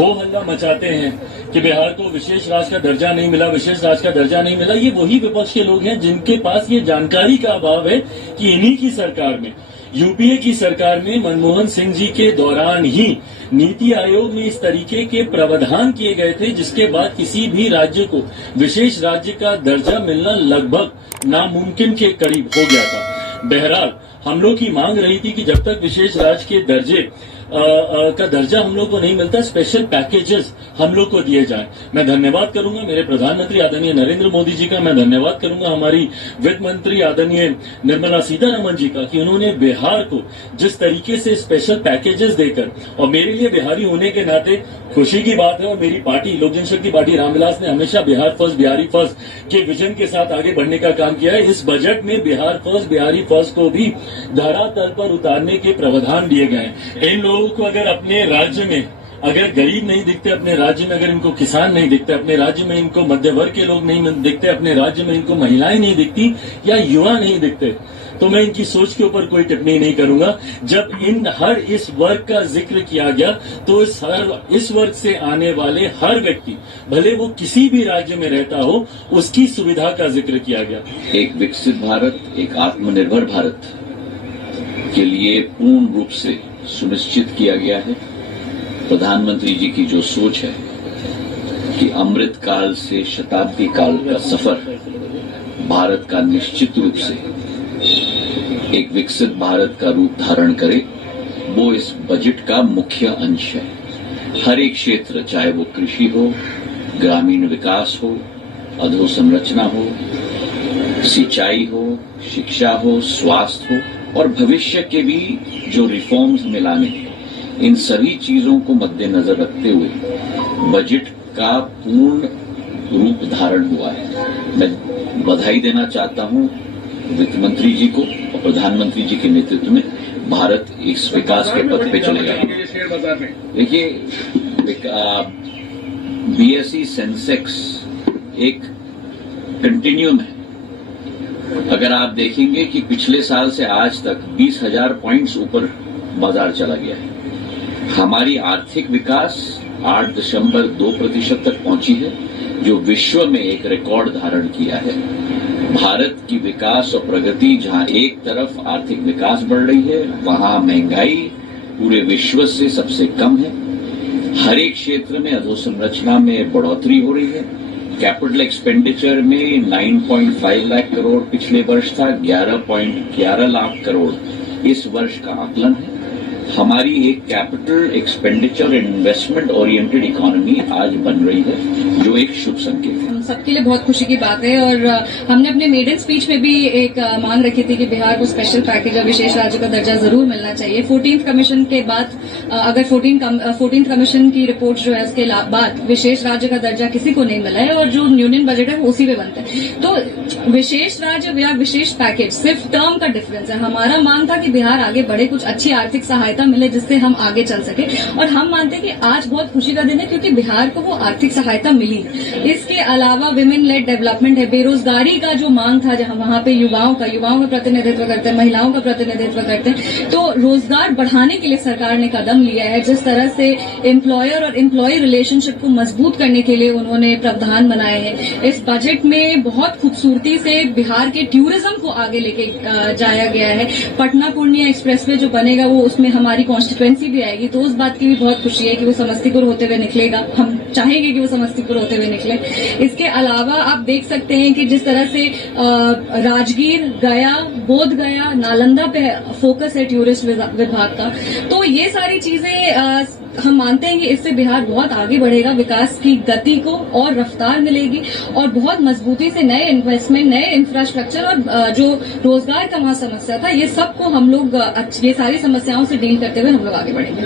हो हल्ला मचाते हैं कि बिहार को विशेष राज्य का दर्जा नहीं मिला, विशेष राज्य का दर्जा नहीं मिला, ये वही विपक्ष के लोग हैं जिनके पास ये जानकारी का अभाव है कि इन्हीं की सरकार में, यूपीए की सरकार में मनमोहन सिंह जी के दौरान ही नीति आयोग में इस तरीके के प्रावधान किए गए थे जिसके बाद किसी भी राज्य को विशेष राज्य का दर्जा मिलना लगभग नामुमकिन के करीब हो गया था। बहरहाल हम लोग की मांग रही थी कि जब तक विशेष राज्य के दर्जे का दर्जा हम लोग को नहीं मिलता, स्पेशल पैकेजेस हम लोग को दिए जाएं। मैं धन्यवाद करूंगा मेरे प्रधानमंत्री आदरणीय नरेंद्र मोदी जी का, मैं धन्यवाद करूंगा हमारी वित्त मंत्री आदरणीय निर्मला सीतारमण जी का कि उन्होंने बिहार को जिस तरीके से स्पेशल पैकेजेस देकर, और मेरे लिए बिहारी होने के नाते खुशी की बात है, और मेरी पार्टी लोक जनशक्ति पार्टी रामविलास ने हमेशा बिहार फर्स्ट बिहारी फर्स्ट के विजन के साथ आगे बढ़ने का काम किया है। इस बजट में बिहार फर्स्ट बिहारी फर्स्ट को भी धरातल पर उतारने के प्रावधान दिए गए हैं। इन लोगों को अगर अपने राज्य में अगर गरीब नहीं दिखते, अपने राज्य में अगर इनको किसान नहीं दिखते, अपने राज्य में इनको मध्य वर्ग के लोग नहीं दिखते, अपने राज्य में इनको महिलाएं नहीं दिखती या युवा नहीं दिखते, तो मैं इनकी सोच के ऊपर कोई टिप्पणी नहीं करूंगा। जब इन हर इस वर्ग का जिक्र किया गया तो इस वर्ग से आने वाले हर व्यक्ति, भले वो किसी भी राज्य में रहता हो, उसकी सुविधा का जिक्र किया गया। एक विकसित भारत, एक आत्मनिर्भर भारत के लिए पूर्ण रूप से सुनिश्चित किया गया है। प्रधानमंत्री जी की जो सोच है कि अमृत काल से शताब्दी काल का सफर भारत का निश्चित रूप से एक विकसित भारत का रूप धारण करे, वो इस बजट का मुख्य अंश है। हर एक क्षेत्र, चाहे वो कृषि हो, ग्रामीण विकास हो, अधोसंरचना हो, सिंचाई हो, शिक्षा हो, स्वास्थ्य हो और भविष्य के भी जो रिफॉर्म्स में लाने हैं, इन सभी चीजों को मद्देनजर रखते हुए बजट का पूर्ण रूप धारण हुआ है। मैं बधाई देना चाहता हूं वित्त मंत्री जी को और प्रधानमंत्री जी के नेतृत्व में भारत इस विकास के पथ पे चलेगा। देखिए, बीएसई सेंसेक्स एक कंटिन्यूम है। अगर आप देखेंगे कि पिछले साल से आज तक 20,000 पॉइंट्स ऊपर बाजार चला गया है। हमारी आर्थिक विकास 8.2% तक पहुंची है, जो विश्व में एक रिकॉर्ड धारण किया है। भारत की विकास और प्रगति, जहां एक तरफ आर्थिक विकास बढ़ रही है, वहां महंगाई पूरे विश्व से सबसे कम है। हर एक क्षेत्र में अधोसंरचना में बढ़ोतरी हो रही है। कैपिटल एक्सपेंडिचर में 9.5 लाख करोड़ पिछले वर्ष था, 11.11 लाख करोड़ इस वर्ष का आकलन है। हमारी एक capital expenditure investment oriented economy आज बन रही है, जो एक शुभ संकेत है। हम सबके लिए बहुत खुशी की बात है और हमने अपने मेडन स्पीच में भी एक मांग रखी थी कि बिहार को स्पेशल पैकेज और विशेष राज्य का दर्जा जरूर मिलना चाहिए। 14th कमीशन के बाद अगर 14th कमीशन की रिपोर्ट जो है उसके बाद विशेष राज्य का दर्जा किसी को नहीं मिला है और जो यूनियन बजट है वो उसी पे बनता है। तो विशेष राज्य या विशेष पैकेज सिर्फ टर्म का डिफरेंस है। हमारा मांग था कि बिहार आगे बढ़े, कुछ अच्छी आर्थिक सहायता मिले जिससे हम आगे चल सके, और हम मानते हैं कि आज बहुत खुशी का दिन है क्योंकि बिहार को वो आर्थिक सहायता मिली है। इसके अलावा विमेन लेड डेवलपमेंट है, बेरोजगारी का जो मांग था, जहां वहां पे युवाओं का प्रतिनिधित्व करते हैं, महिलाओं का प्रतिनिधित्व करते हैं, तो रोजगार बढ़ाने के लिए सरकार ने कदम लिया है। जिस तरह से एम्प्लॉयर और एम्प्लॉय रिलेशनशिप को मजबूत करने के लिए उन्होंने प्रावधान बनाए हैं। इस बजट में बहुत खूबसूरती से बिहार के टूरिज्म को आगे लेके जाया गया है। पटना पूर्णिया एक्सप्रेसवे जो बनेगा वो उसमें हमारी कॉन्स्टिट्यूएंसी भी आएगी, तो उस बात की भी बहुत खुशी है कि वो समस्तीपुर होते हुए निकलेगा। हम चाहेंगे कि वो समस्तीपुर होते हुए निकले। इसके अलावा आप देख सकते हैं कि जिस तरह से राजगीर, गया, बोध गया, नालंदा पे फोकस है टूरिस्ट विभाग का, तो ये सारी चीजें हम मानते हैं कि इससे बिहार बहुत आगे बढ़ेगा, विकास की गति को और रफ्तार मिलेगी और बहुत मजबूती से नए इन्वेस्टमेंट, नए इंफ्रास्ट्रक्चर और जो रोजगार का वहां समस्या था, ये सबको हम लोग ये सारी समस्याओं से डील करते हुए हम लोग आगे बढ़ेंगे।